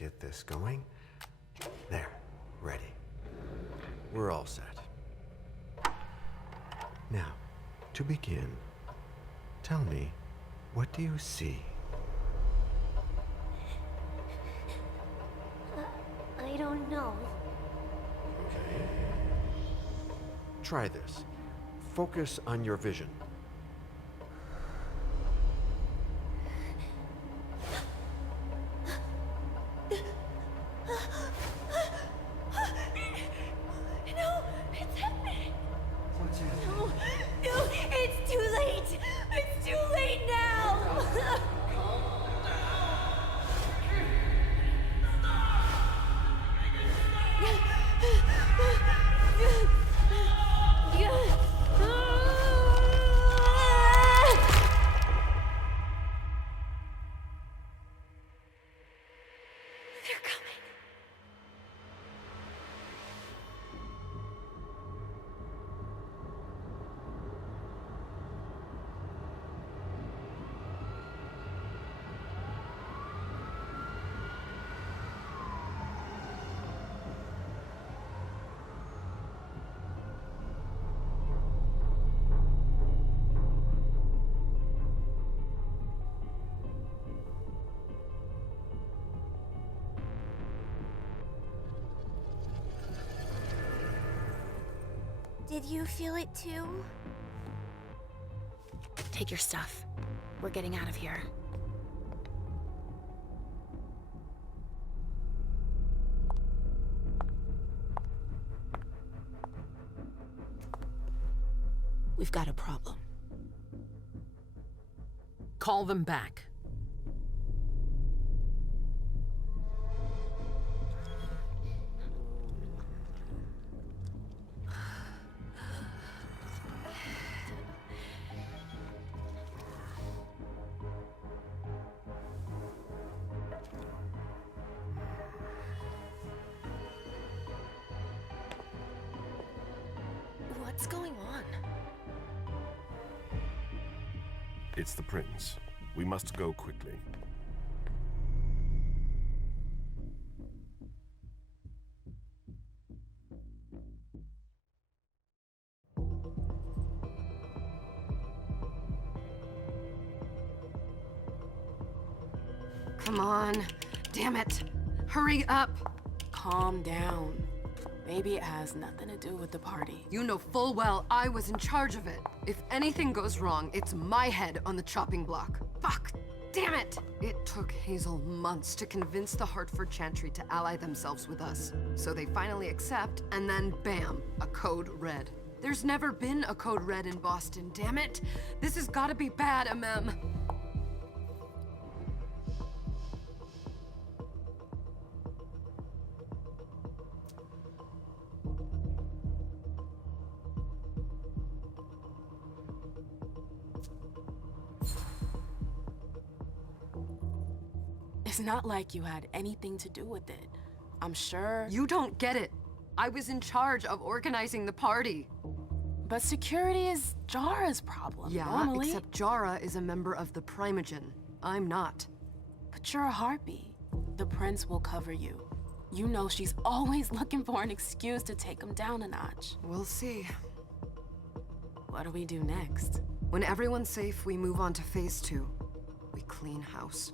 get this going. There, ready. We're all set. Now, to begin, tell me, what do you see? I don't know. Okay. Try this. Focus on your vision. No, it's happening. What's happening? No, it's too late. It's too late now. They're coming. Did you feel it too? Take your stuff. We're getting out of here. We've got a problem. Call them back. What's going on? It's the prince. We must go quickly. Come on. Damn it. Hurry up. Calm down. Maybe it has nothing to do with the party. You know full well I was in charge of it. If anything goes wrong, it's my head on the chopping block. Fuck! Damn it! It took Hazel months to convince the Hartford Chantry to ally themselves with us. So they finally accept, and then bam, a code red. There's never been a code red in Boston, damn it! This has gotta be bad, MM. It's not like you had anything to do with it. I'm sure. You don't get it. I was in charge of organizing the party. But security is Jara's problem. Yeah, normally. except Jara is a member of the Primogen. I'm not. But you're a harpy. The prince will cover you. You know she's always looking for an excuse to take him down a notch. We'll see. What do we do next? When everyone's safe, we move on to phase 2. We clean house.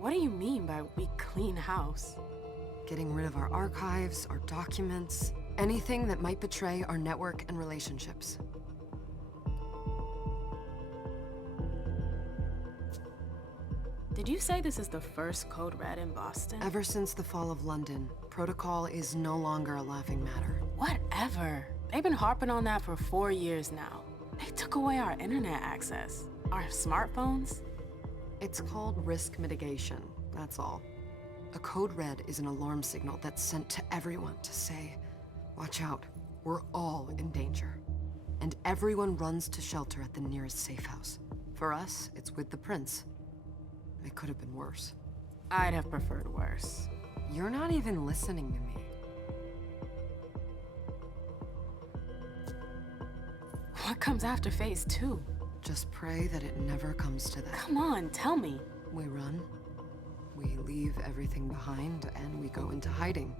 What do you mean by we clean house? Getting rid of our archives, our documents, anything that might betray our network and relationships. Did you say this is the first code red in Boston? Ever since the fall of London, protocol is no longer a laughing matter. Whatever. They've been harping on that for 4 years now. They took away our internet access. Our smartphones. It's called risk mitigation, that's all. A code red is an alarm signal that's sent to everyone to say, watch out, we're all in danger. And everyone runs to shelter at the nearest safe house. For us, it's with the prince. It could have been worse. I'd have preferred worse. You're not even listening to me. What comes after phase 2? Just pray that it never comes to that. Come on, tell me. We run, we leave everything behind, and we go into hiding.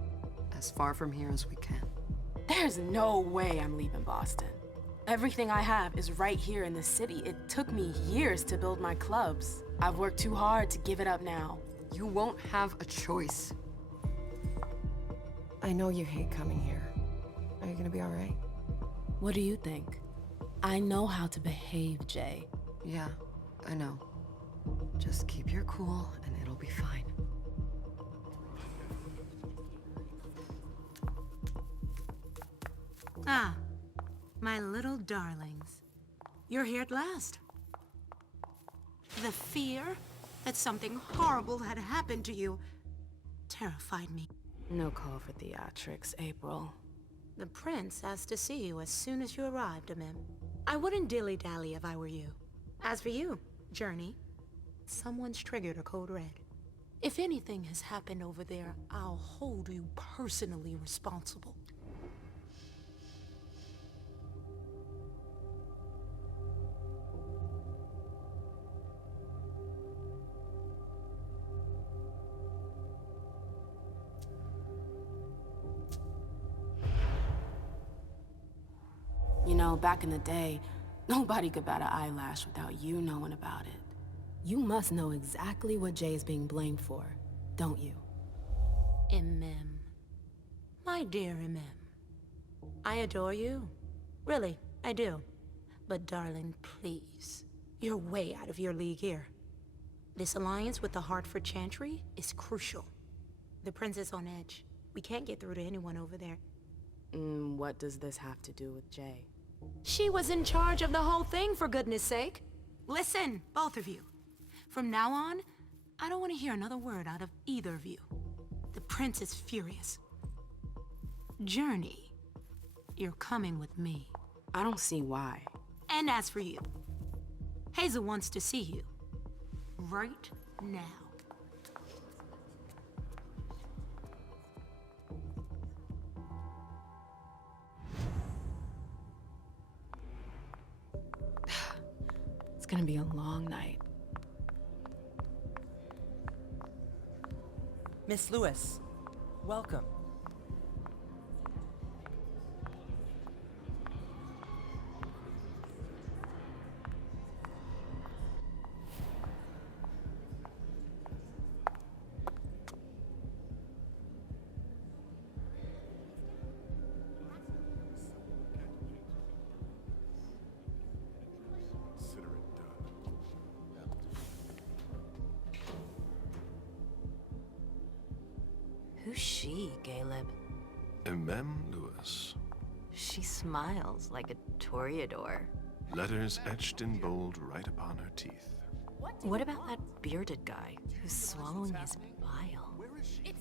As far from here as we can. There's no way I'm leaving Boston. Everything I have is right here in the city. It took me years to build my clubs. I've worked too hard to give it up now. You won't have a choice. I know you hate coming here. Are you gonna be all right? What do you think? I know how to behave, Jay. Yeah, I know. Just keep your cool and it'll be fine. Ah, my little darlings. You're here at last. The fear that something horrible had happened to you terrified me. No call for theatrics, April. The prince asked to see you as soon as you arrived, Amim. I wouldn't dilly-dally if I were you. As for you, Journey, someone's triggered a code red. If anything has happened over there, I'll hold you personally responsible. You know, back in the day, nobody could bat an eyelash without you knowing about it. You must know exactly what Jay is being blamed for, don't you? Imem. My dear Imem. I adore you. Really, I do. But darling, please. You're way out of your league here. This alliance with the Hartford Chantry is crucial. The prince is on edge. We can't get through to anyone over there. What does this have to do with Jay? She was in charge of the whole thing, for goodness sake. Listen, both of you. From now on, I don't want to hear another word out of either of you. The prince is furious. Journey, you're coming with me. I don't see why. And as for you, Hazel wants to see you. Right now. It's gonna be a long night. Miss Lewis, welcome. Who's she, Caleb? Emem Lewis. She smiles like a toreador. Letters etched in bold right upon her teeth. What about that bearded guy who's swallowing his bile?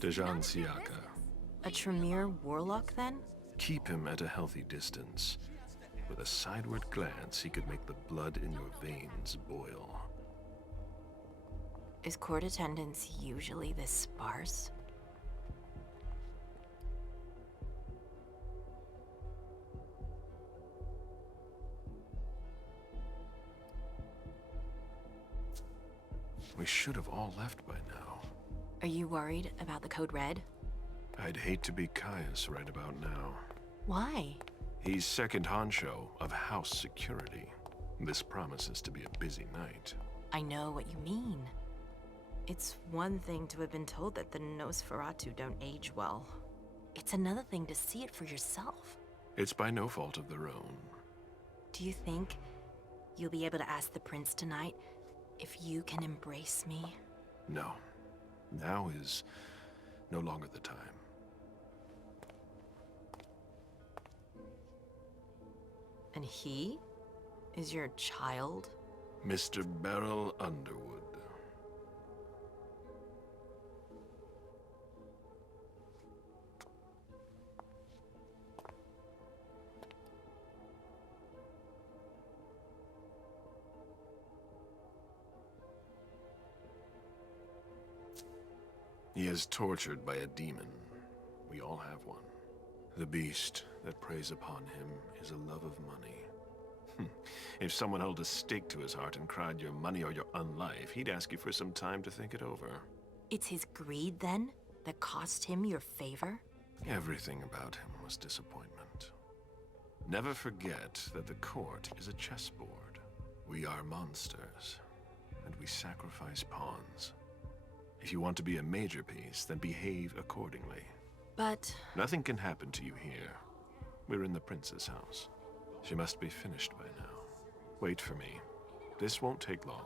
Dejan Siaka. A Tremere warlock, then? Keep him at a healthy distance. With a sideward glance, he could make the blood in your veins boil. Is court attendance usually this sparse? We should have all left by now. Are you worried about the Code Red? I'd hate to be Caius right about now. Why? He's second honcho of house security. This promises to be a busy night. I know what you mean. It's one thing to have been told that the Nosferatu don't age well. It's another thing to see it for yourself. It's by no fault of their own. Do you think you'll be able to ask the prince tonight if you can embrace me? No. Now is no longer the time. And he is your child? Mr. Beryl Underwood. He is tortured by a demon. We all have one. The beast that preys upon him is a love of money. If someone held a stake to his heart and cried your money or your unlife, he'd ask you for some time to think it over. It's his greed, then, that cost him your favor? Everything about him was disappointment. Never forget that the court is a chessboard. We are monsters, and we sacrifice pawns. If you want to be a major piece, then behave accordingly. But... Nothing can happen to you here. We're in the prince's house. She must be finished by now. Wait for me. This won't take long.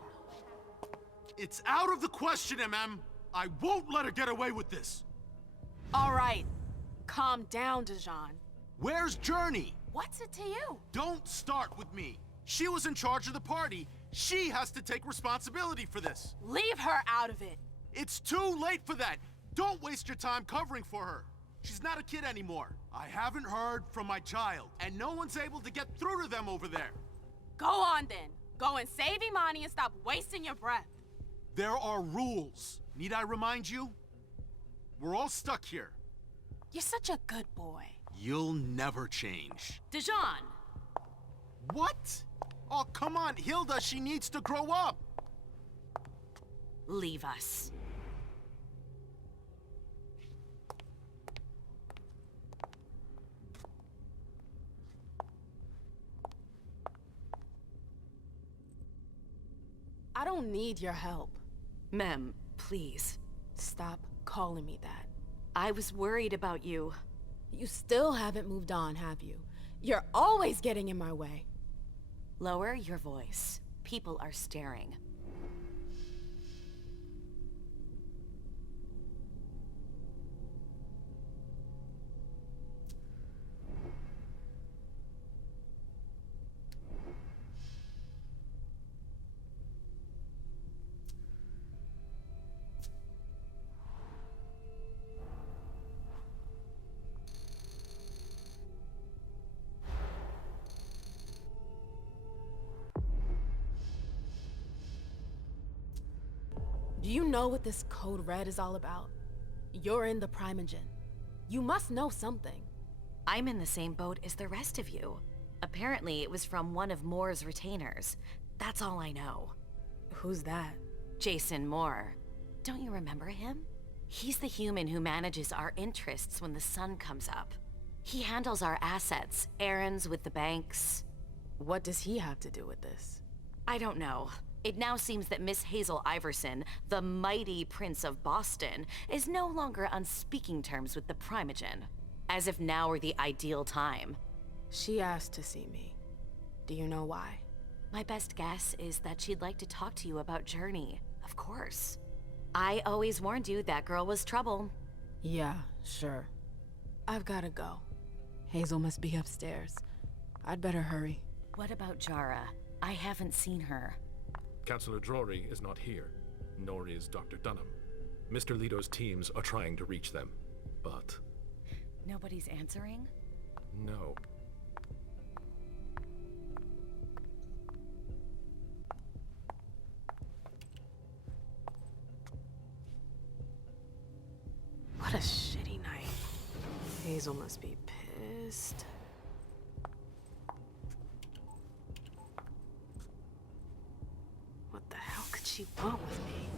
It's out of the question, MM! I won't let her get away with this! All right. Calm down, Dijon. Where's Journey? What's it to you? Don't start with me. She was in charge of the party. She has to take responsibility for this. Leave her out of it. It's too late for that. Don't waste your time covering for her. She's not a kid anymore. I haven't heard from my child, and no one's able to get through to them over there. Go on then. Go and save Imani and stop wasting your breath. There are rules. Need I remind you? We're all stuck here. You're such a good boy. You'll never change. Dijon! What? Oh, come on, Hilda, she needs to grow up. Leave us. I don't need your help. Mem, please. Stop calling me that. I was worried about you. You still haven't moved on, have you? You're always getting in my way. Lower your voice. People are staring. Do you know what this code red is all about? You're in the Primogen. You must know something. I'm in the same boat as the rest of you. Apparently, it was from one of Moore's retainers. That's all I know. Who's that? Jason Moore. Don't you remember him? He's the human who manages our interests when the sun comes up. He handles our assets, errands with the banks. What does he have to do with this? I don't know. It now seems that Miss Hazel Iverson, the mighty Prince of Boston, is no longer on speaking terms with the Primogen. As if now were the ideal time. She asked to see me. Do you know why? My best guess is that she'd like to talk to you about Journey, of course. I always warned you that girl was trouble. Yeah, sure. I've gotta go. Hazel must be upstairs. I'd better hurry. What about Jara? I haven't seen her. Councillor Drury is not here, nor is Dr. Dunham. Mr. Leto's teams are trying to reach them, but... Nobody's answering? No. What a shitty night. Hazel must be pissed. What the hell could she want with me?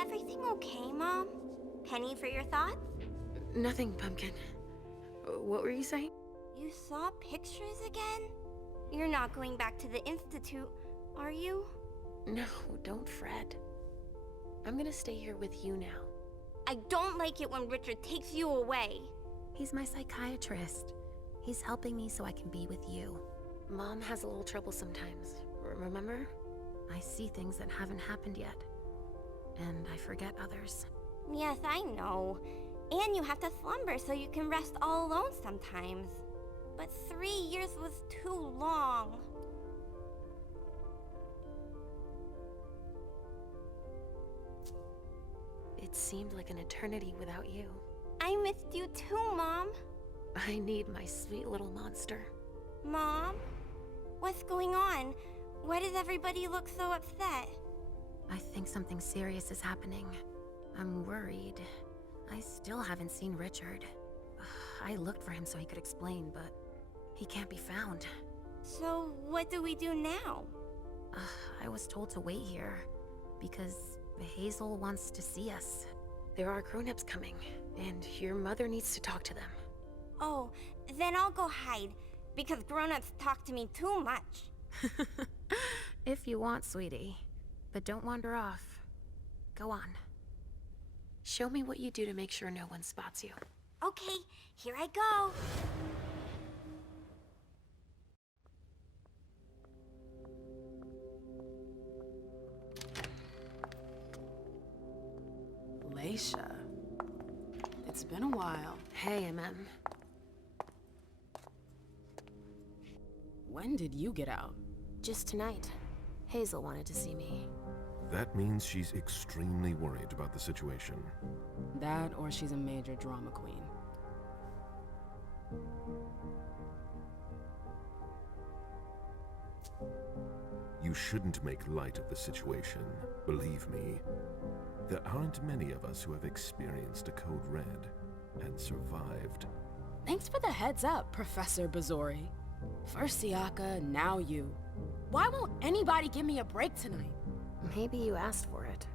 everything okay, Mom? Penny for your thoughts? Nothing, Pumpkin. What were you saying? You saw pictures again? You're not going back to the Institute, are you? No, don't fret. I'm gonna stay here with you now. I don't like it when Richard takes you away. He's my psychiatrist. He's helping me so I can be with you. Mom has a little trouble sometimes, remember? I see things that haven't happened yet. And I forget others. Yes, I know. And you have to slumber so you can rest all alone sometimes. But 3 years was too long. It seemed like an eternity without you. I missed you too, Mom. I need my sweet little monster. Mom? What's going on? Why does everybody look so upset? I think something serious is happening. I'm worried. I still haven't seen Richard. I looked for him so he could explain, but he can't be found. So, what do we do now? I was told to wait here, because Hazel wants to see us. There are grown-ups coming, and your mother needs to talk to them. Oh, then I'll go hide, because grown-ups talk to me too much. If you want, sweetie. But don't wander off. Go on. Show me what you do to make sure no one spots you. Okay, here I go. Leisha. It's been a while. Hey, MM. When did you get out? Just tonight. Hazel wanted to see me. That means she's extremely worried about the situation. That, or she's a major drama queen. You shouldn't make light of the situation. Believe me, there aren't many of us who have experienced a code red and survived. Thanks for the heads up, Professor Bazori. First Siaka, now you. Why won't anybody give me a break tonight? Maybe you asked for it.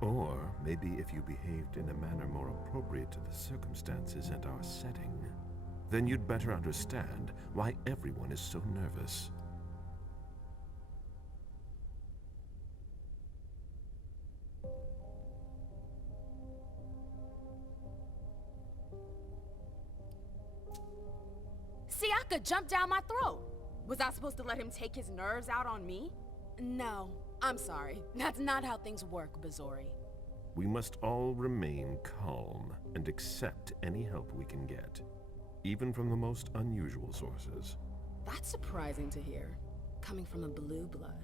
Or maybe if you behaved in a manner more appropriate to the circumstances and our setting, then you'd better understand why everyone is so nervous. Siaka jumped down my throat. Was I supposed to let him take his nerves out on me? No, I'm sorry. That's not how things work, Bazori. We must all remain calm and accept any help we can get, even from the most unusual sources. That's surprising to hear, coming from a blue blood.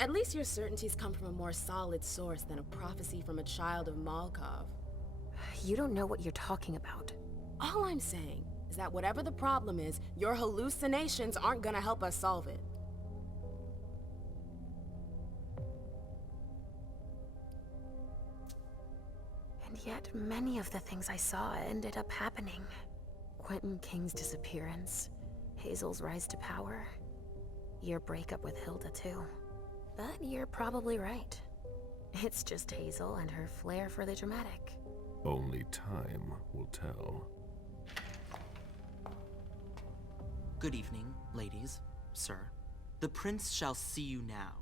At least your certainties come from a more solid source than a prophecy from a child of Malkov. You don't know what you're talking about. All I'm saying is that whatever the problem is, your hallucinations aren't gonna help us solve it. And yet, many of the things I saw ended up happening. Quentin King's disappearance, Hazel's rise to power, your breakup with Hilda too. But you're probably right. It's just Hazel and her flair for the dramatic. Only time will tell. Good evening, ladies, sir. The prince shall see you now.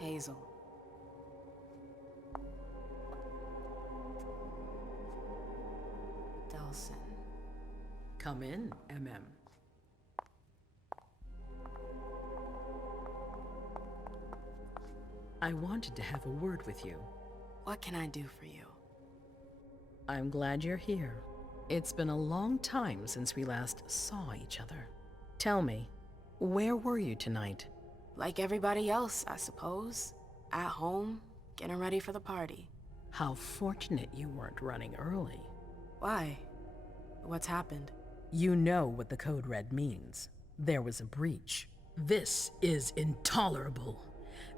Hazel. Delsin. Come in, MM. I wanted to have a word with you. What can I do for you? I'm glad you're here. It's been a long time since we last saw each other. Tell me, where were you tonight? Like everybody else, I suppose. At home, getting ready for the party. How fortunate you weren't running early. Why? What's happened? You know what the Code Red means. There was a breach. This is intolerable.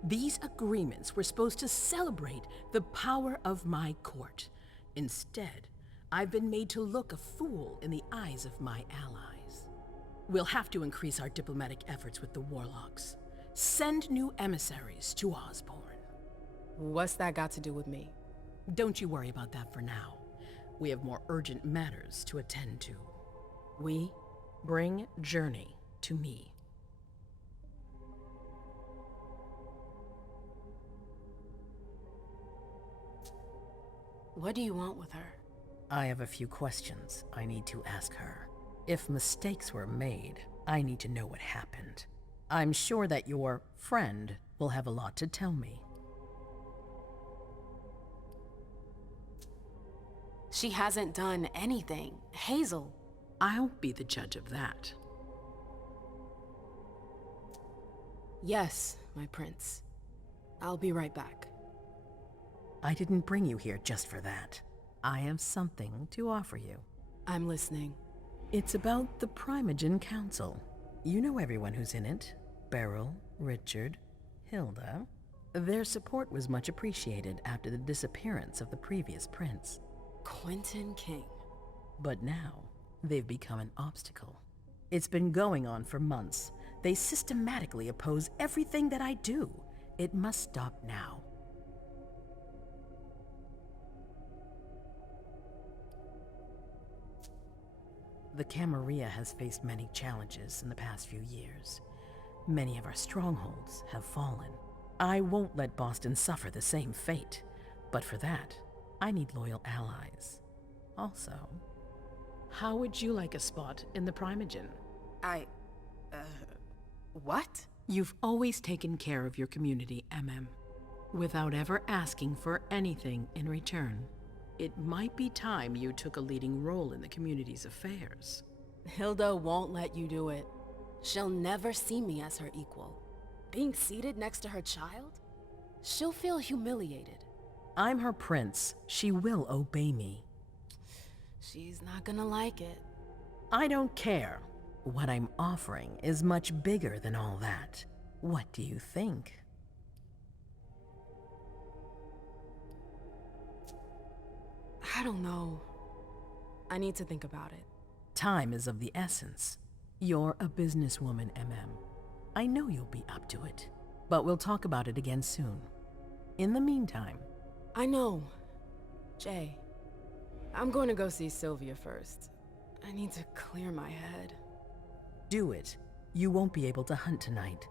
These agreements were supposed to celebrate the power of my court. Instead, I've been made to look a fool in the eyes of my allies. We'll have to increase our diplomatic efforts with the Warlocks. Send new emissaries to Osborne. What's that got to do with me? Don't you worry about that for now. We have more urgent matters to attend to. We bring Journey to me. What do you want with her? I have a few questions I need to ask her. If mistakes were made, I need to know what happened. I'm sure that your friend will have a lot to tell me. She hasn't done anything. Hazel. I'll be the judge of that. Yes, my prince. I'll be right back. I didn't bring you here just for that. I have something to offer you. I'm listening. It's about the Primogen Council. You know everyone who's in it. Beryl, Richard, Hilda. Their support was much appreciated after the disappearance of the previous prince. Quentin King. But now, they've become an obstacle. It's been going on for months. They systematically oppose everything that I do. It must stop now. The Camarilla has faced many challenges in the past few years. Many of our strongholds have fallen. I won't let Boston suffer the same fate, but for that, I need loyal allies. Also, how would you like a spot in the Primogen? What? You've always taken care of your community, MM, without ever asking for anything in return. It might be time you took a leading role in the community's affairs. Hilda won't let you do it. She'll never see me as her equal. Being seated next to her child? She'll feel humiliated. I'm her prince. She will obey me. She's not gonna like it. I don't care. What I'm offering is much bigger than all that. What do you think? I don't know. I need to think about it. Time is of the essence. You're a businesswoman, MM. I know you'll be up to it. But we'll talk about it again soon. In the meantime... I know. Jay, I'm going to go see Sylvia first. I need to clear my head. Do it. You won't be able to hunt tonight.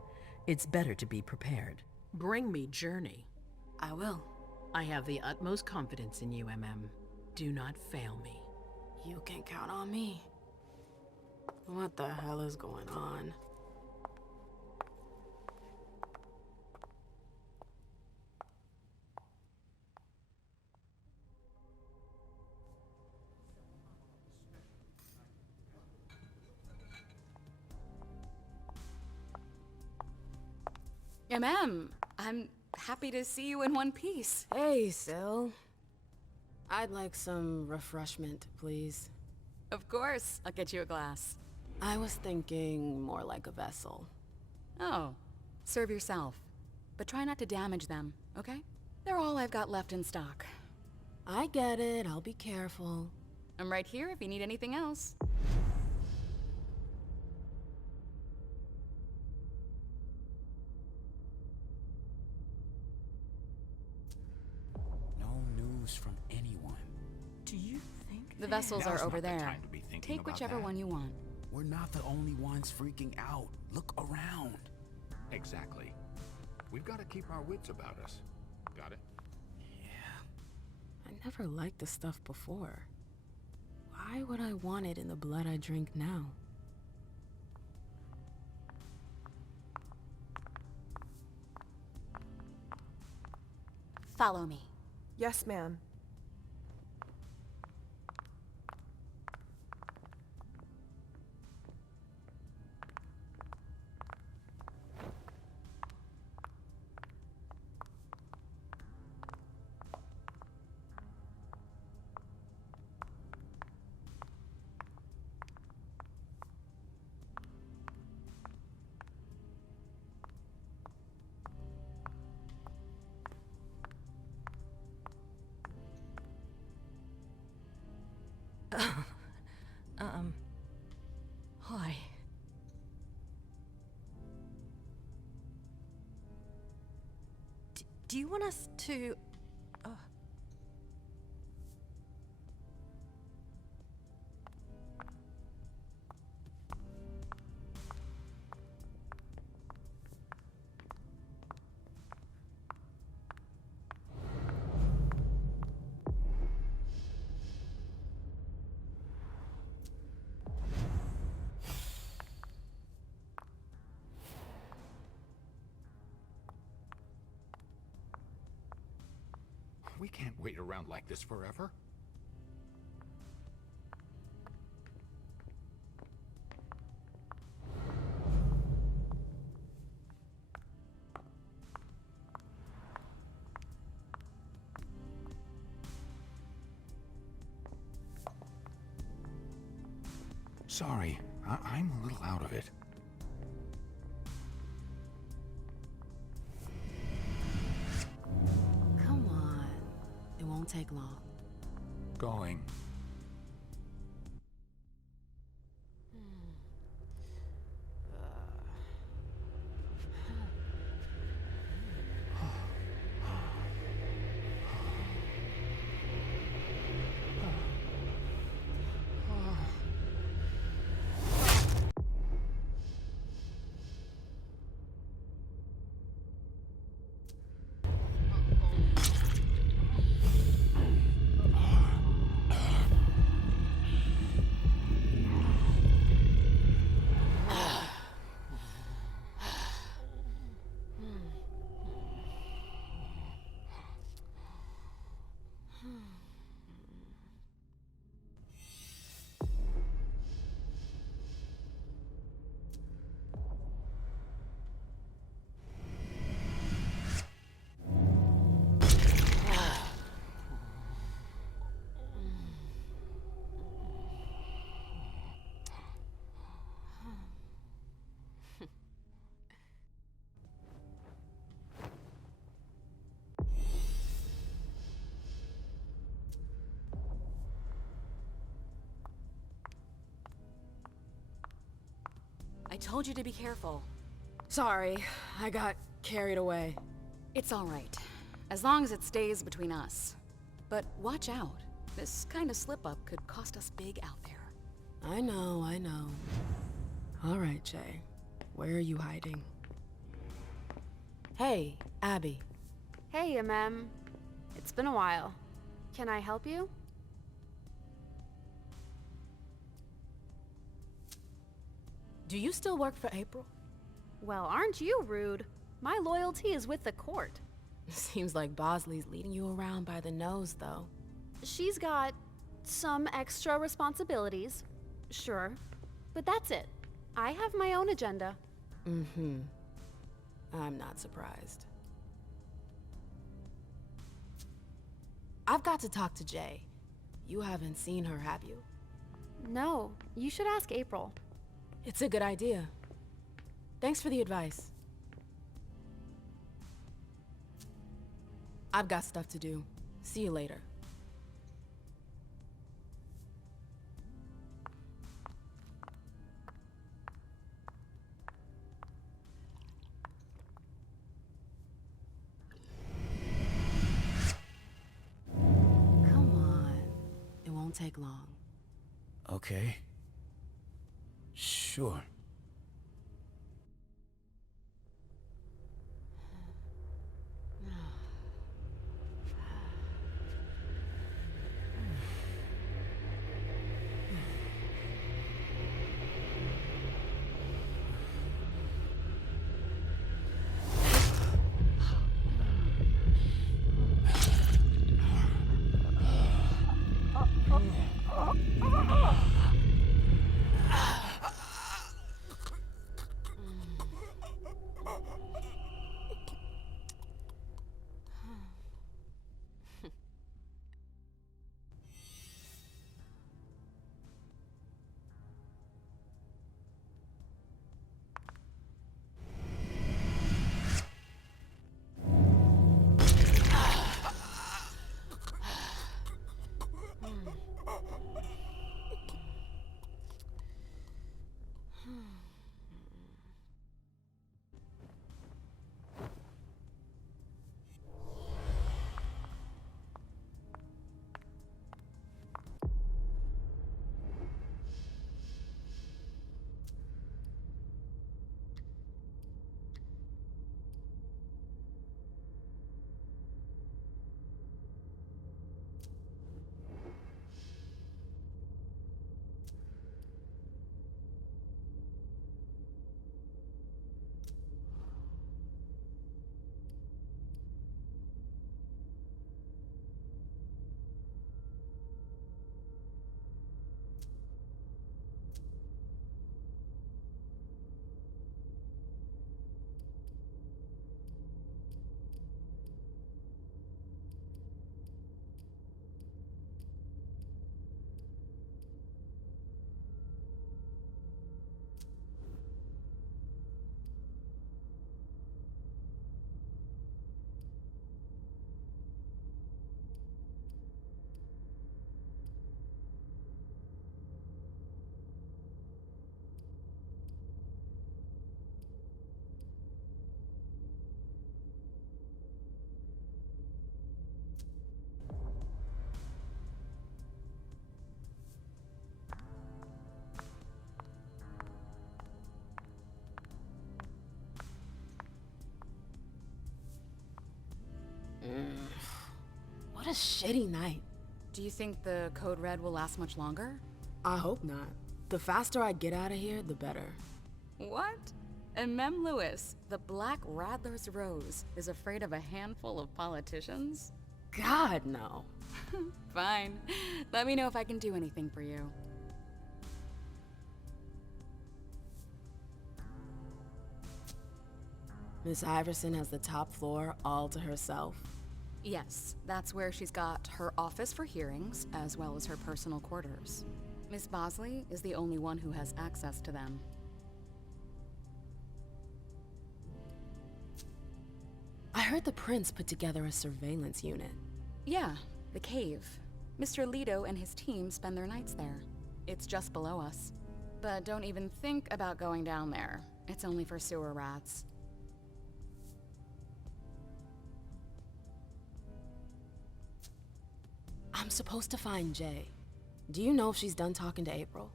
It's better to be prepared. Bring me Journey. I will. I have the utmost confidence in you, MM. Do not fail me. You can count on me. What the hell is going on? I'm happy to see you in one piece. Hey, Syl. I'd like some refreshment, please. Of course, I'll get you a glass. I was thinking more like a vessel. Oh, serve yourself. But try not to damage them, okay? They're all I've got left in stock. I get it, I'll be careful. I'm right here if you need anything else. From anyone. Do you think the vessels are over there? Take whichever one you want. We're not the only ones freaking out. Look around. Exactly. We've got to keep our wits about us. Got it? I never liked the stuff before. Why would I want it in the blood I drink now? Follow me. Yes, ma'am. Hi. Do you want us to... We can't wait around like this forever. Sorry, I'm a little out of it. Come on. It won't take long. Going. I told you to be careful. Sorry, I got carried away. It's all right, as long as it stays between us. But watch out. This kind of slip-up could cost us big out there. I know, I know. All right, Jay. Where are you hiding? Hey, Abby. Hey, It's been a while. Can I help you? Do you still work for April? Well, aren't you rude? My loyalty is with the court. Seems like Bosley's leading you around by the nose, though. She's got some extra responsibilities, sure, but that's it. I have my own agenda. Mm-hmm. I'm not surprised. I've got to talk to Jay. You haven't seen her, have you? No, you should ask April. It's a good idea. Thanks for the advice. I've got stuff to do. See you later. Come on. It won't take long. Okay. Sure. What a shitty night. Do you think the Code Red will last much longer? I hope not. The faster I get out of here, the better. What? And Mem Lewis, the Black Rattler's Rose, is afraid of a handful of politicians? God, no. Fine. Let me know if I can do anything for you. Miss Iverson has the top floor all to herself. Yes, that's where she's got her office for hearings, as well as her personal quarters. Miss Bosley is the only one who has access to them. I heard the prince put together a surveillance unit. Yeah, the cave. Mr. Leto and his team spend their nights there. It's just below us. But don't even think about going down there. It's only for sewer rats. I'm supposed to find Jay. Do you know if she's done talking to April?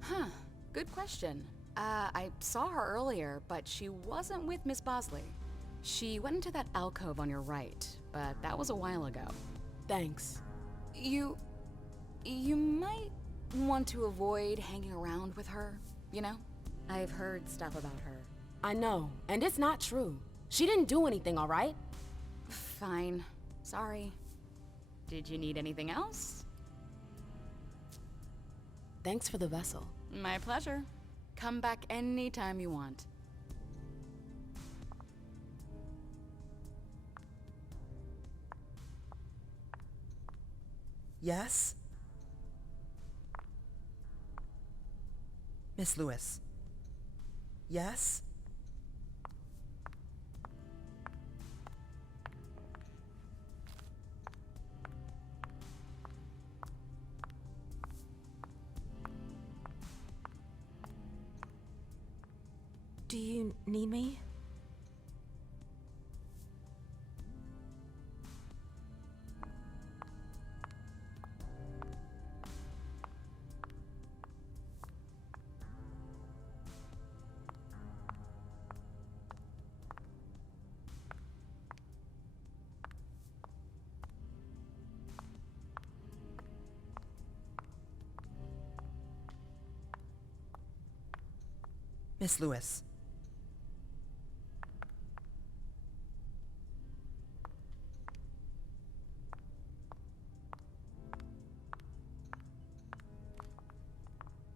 Huh, good question. I saw her earlier, but she wasn't with Miss Bosley. She went into that alcove on your right, but that was a while ago. Thanks. You might want to avoid hanging around with her, you know? I've heard stuff about her. I know, and it's not true. She didn't do anything, all right? Fine. Sorry. Did you need anything else? Thanks for the vessel. My pleasure. Come back anytime you want. Yes? Miss Lewis. Yes? Do you need me? Miss Lewis.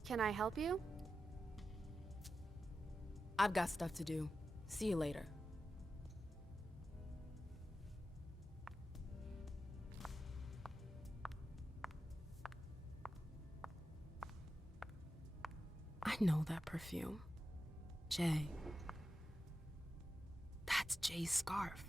Can I help you? I've got stuff to do. See you later. I know that perfume. Jay. That's Jay's scarf.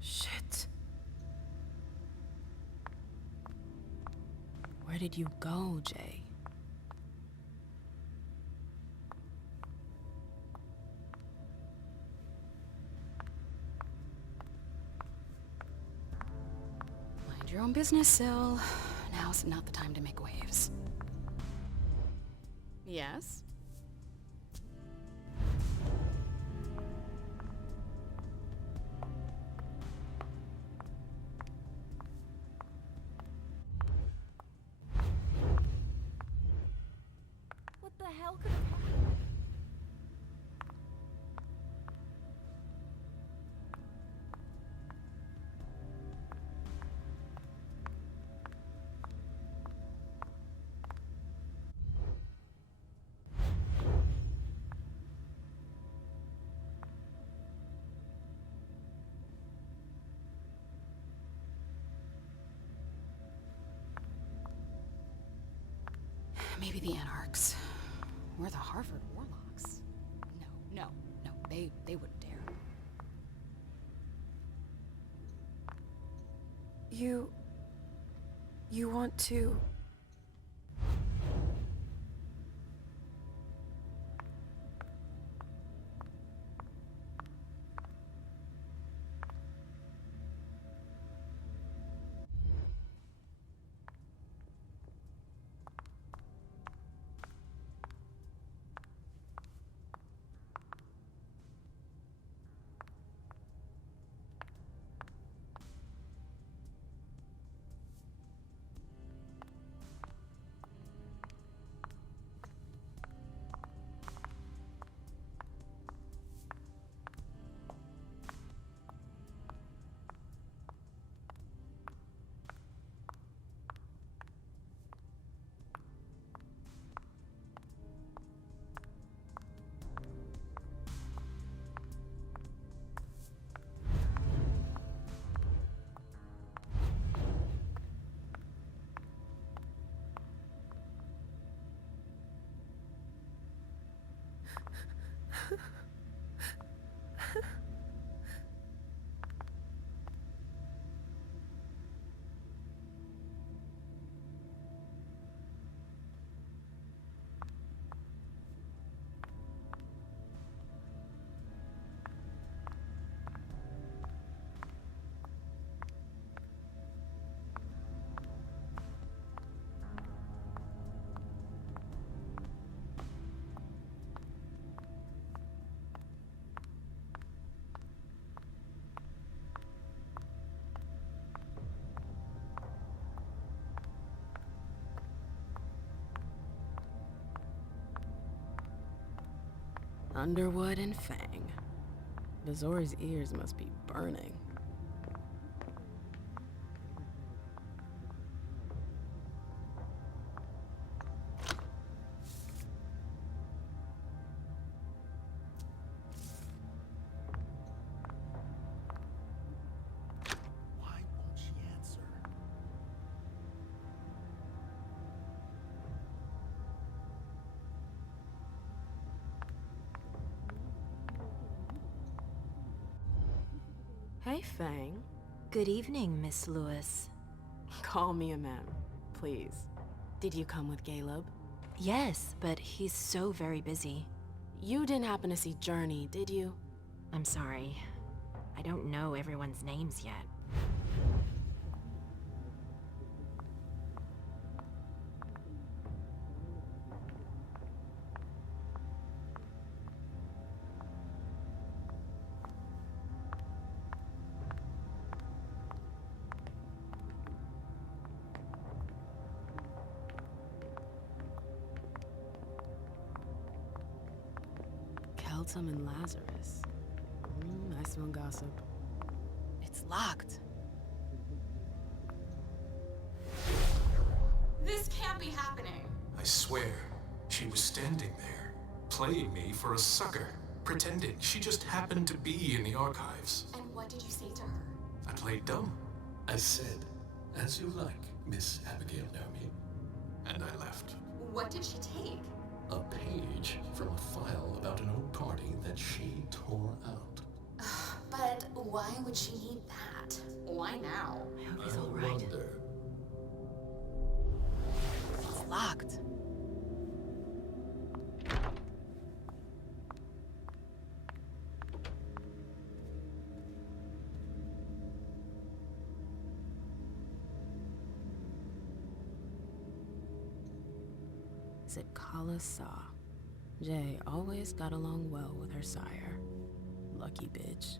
Shit. Where did you go, Jay? Mind your own business, Syl. Now's not the time to make waves. Yes? What the hell could have happened? Maybe the Anarchs. Or the Harvard Warlocks. No. They wouldn't dare. You want to... Underwood and Fang. Bazori's ears must be burning. Why won't she answer? Hey, Fang. Good evening, Miss Lewis. Call me a ma'am, please. Did you come with Caleb? Yes, but he's so very busy. You didn't happen to see Journey, did you? I'm sorry. I don't know everyone's names yet. Keltum and Lazarus. I smell gossip. It's locked. This can't be happening. I swear, she was standing there, playing me for a sucker, pretending she just happened to be in the archives. And what did you say to her? I played dumb. I said, "As you like, Miss Abigail Naomi." And I left. What did she take? A page from a file about an old party that she tore out. But why would she need that? Why now? I hope he's I alright. wonder. It's locked. Is it Kala Saw? Jay always got along well with her sire. Lucky bitch.